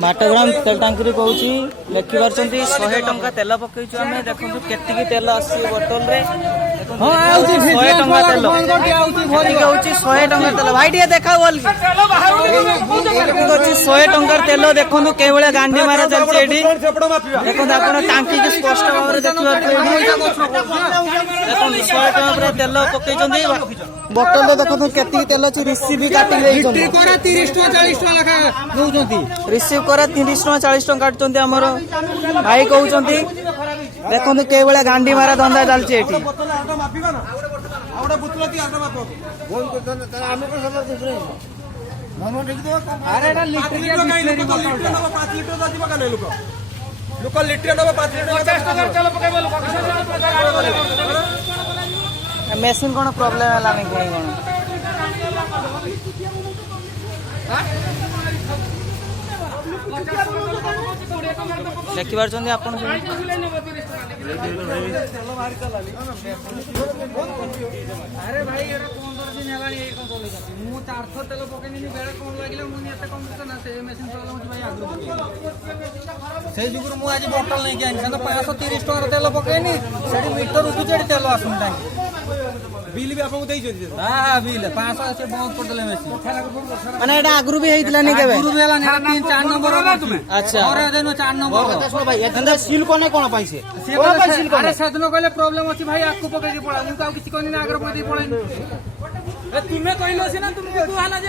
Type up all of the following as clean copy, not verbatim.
बाटग्राम तेल टांकी कौच लिखि पार्टी 100 टंका तेल पकईचु आम देखो केतिकी तेल आसी बोतल रे 100 टंका तेल हूँ 100 टंका तेल भाई टे देखा बोल 100 टंका तेल देखो के गांधी मारा चलती देखो आप टांकी की स्पष्ट भाव में देखो 100 टंका तेल पकई बोतल देखो केतिकी तेल अच्छी रिसीव भी काटी रिसीव कर 30 टका 40 टका काटुंट आमर भाई कहते देखो के गांधी मारा धंदा चलती मेसीन कौन प्रोब्लेम है कहीं कौन देखी पार्टी आप अरे भाई 15 दिन है 400 तेल पकईनी बेड़े कम लगे मुझे कम ना से मेसीन प्रोब्लेम भाई से जुगर मुझे बोतल नहीं आनी 530 टका तेल पकईनी से मीटर उठुचे तेल आसुन बिल भी आपको हाँ बिल 500 से बंद कर देले मेसीन माने एटा आगरु भी हेइतला नहीं केबे आगरु भी हला 4 नंबर वाला तुम्हें अच्छा और देनो 4 नंबर सुन भाई एथंदा सील कोने कोन पाइसे सील अरे सेदन कहले प्रॉब्लम अछि भाई आपको पकई दे पड़ा मुका किछि कोनी ना आगर पकई दे पड़ा तुम्हें कहलो से ना तुमको दुहाना जे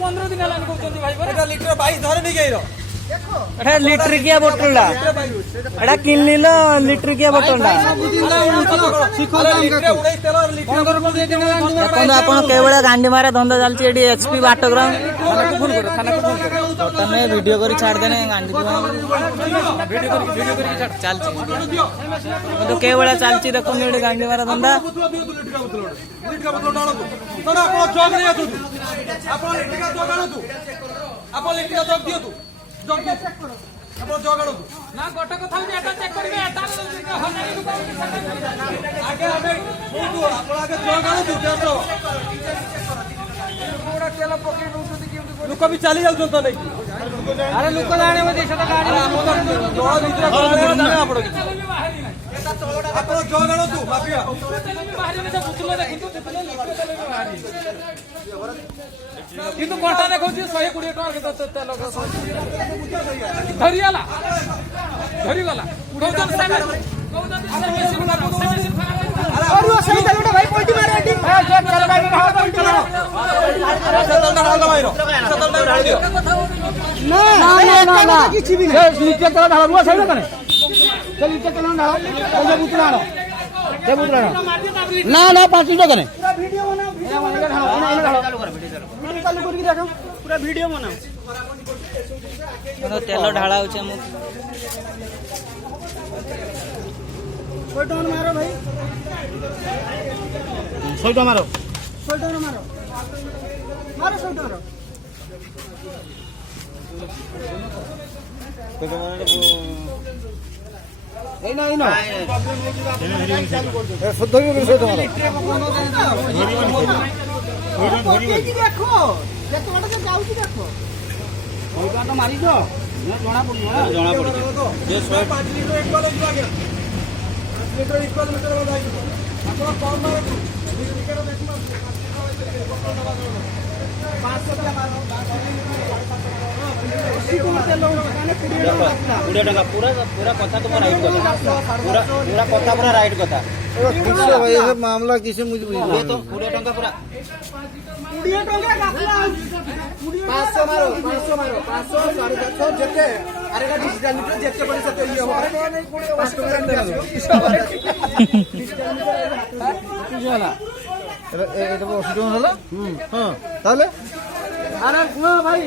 15 दिन हला कहउछन भाई एटा लीटर 22 धरे नहीं गइरो एटा लीटर किया बोतल एटा किन लीलो लीटर किया बोतल आपन केवल गांधी मारा धंधा चलती एचपी बाटग्राम तने वीडियो करी छाड़ देने गांधी चलती तो केवल चलती देखो गांधी मारा धंधा ना गोटे कथा एटा चेक करिवे एटा हनानी लोक आगे आगे आपण आगे जग आनु पूरा तेल पकई नउछथि केमति लोक भी चली जाउ तो नहीं अरे लोक जाने मते सेटा गाड़ी जोड़ भीतर जाने आपण कि आपण जग आनु तू माफिया तेल भी बाहर में बुझलो देखि तो तेल बाहर किंतु कोटा देखो 120 टका तेल धरियाला धरिगला कौन सागर कौन अरे वो सही तेलटा भाई पलटी मारे ठीक है चल भाई चल तेलटा डाल दो भाई रो तेलटा डाल दियो ना किछि भी नहीं नीचे तेल डाल वो सही कने चल नीचे तेल डाल जे बुतला ना ना 5 टका कने पूरा वीडियो बनाओ चालू करके देखो पूरा वीडियो बनाओ तेल ढाला हो 100 टका मारो भाई 100 टका मारो 100 टका मारो मारो 100 टका एना शुद्ध भी विषय तुम्हारा देखो देखो देखो तो मारी दो जना पड़ी जे 105 लीटर एक बार लग गया 5 लीटर इक्वल मीटर वाला आपको कौन मारे 2 लीटर देखो 500 का मारो 20 टका पूरा पूरा कथा तुम राइट कथा पूरा पूरा कथा पूरा राइट कथा किसे भाई ये मामला किसे मुझे ये तो 20 टका पूरा 20 टका गाखला 500 मारो 500 450 जते अरे का डिजिटल मीटर जते पड़े सते ये हो 5 टका जाला এটা 80 টাকা হলো হ্যাঁ তাহলে আরে ভাই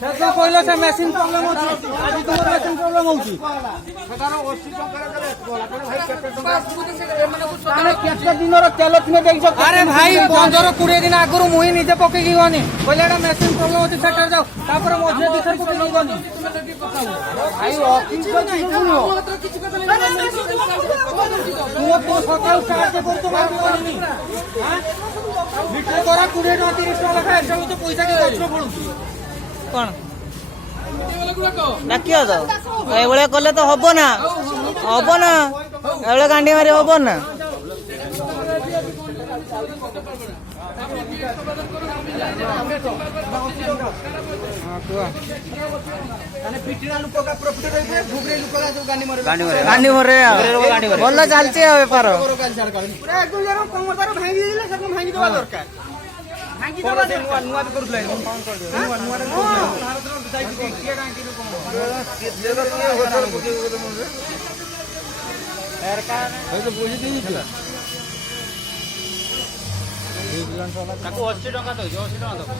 ସେଟା କହିଲ ସେ ମେସିନ୍ ପ୍ରୋବ୍ଲେମ ଅଛି ଆଜି ତୁମର ମେସିନ୍ ପ୍ରୋବ୍ଲେମ ହଉଛି ଆରେ କେତେ ଦିନର ତେଲ ତୁମେ ଦେଇଛ ଆରେ ଭାଇ 15-20 ଦିନ ଆଗରୁ ମୁଁ ହିଁ ନିଜେ ପକେଇକି ଗନି କହିଲେ ଏଟା ମେସିନ୍ ପ୍ରୋବ୍ଲେମ ଅଛି ସେଟା ଯାଉ ତାପରେ ମଝିରେ ଦିଥର ପକେଇକି ଗନି ଭାଇ ଅଫିସ ତୁ ସକାଳୁ ଚାର୍ଜ କରୁଛୁ ଭାବିବନି ଲିଟର କରା 20 ଟଙ୍କା 30 ଟଙ୍କା ଲେଖା ଏସବୁ ତ ପଇସା କି ଗଛ ପଡୁଛି କଣ ଡାକିବ ତ ଏଇଭଳିଆ କଲେ ତ ହବ ନା ଏଭଳିଆ ଗାଣ୍ଡି ମାରି ହବ ନା ଗାଣ୍ଡି ମରେ ଭଲ ଚାଲିଛି ଆଉ ବେପାର ତାକୁ 80 ଟଙ୍କା ଦଉଛି 80 ଟଙ୍କା ଦବ।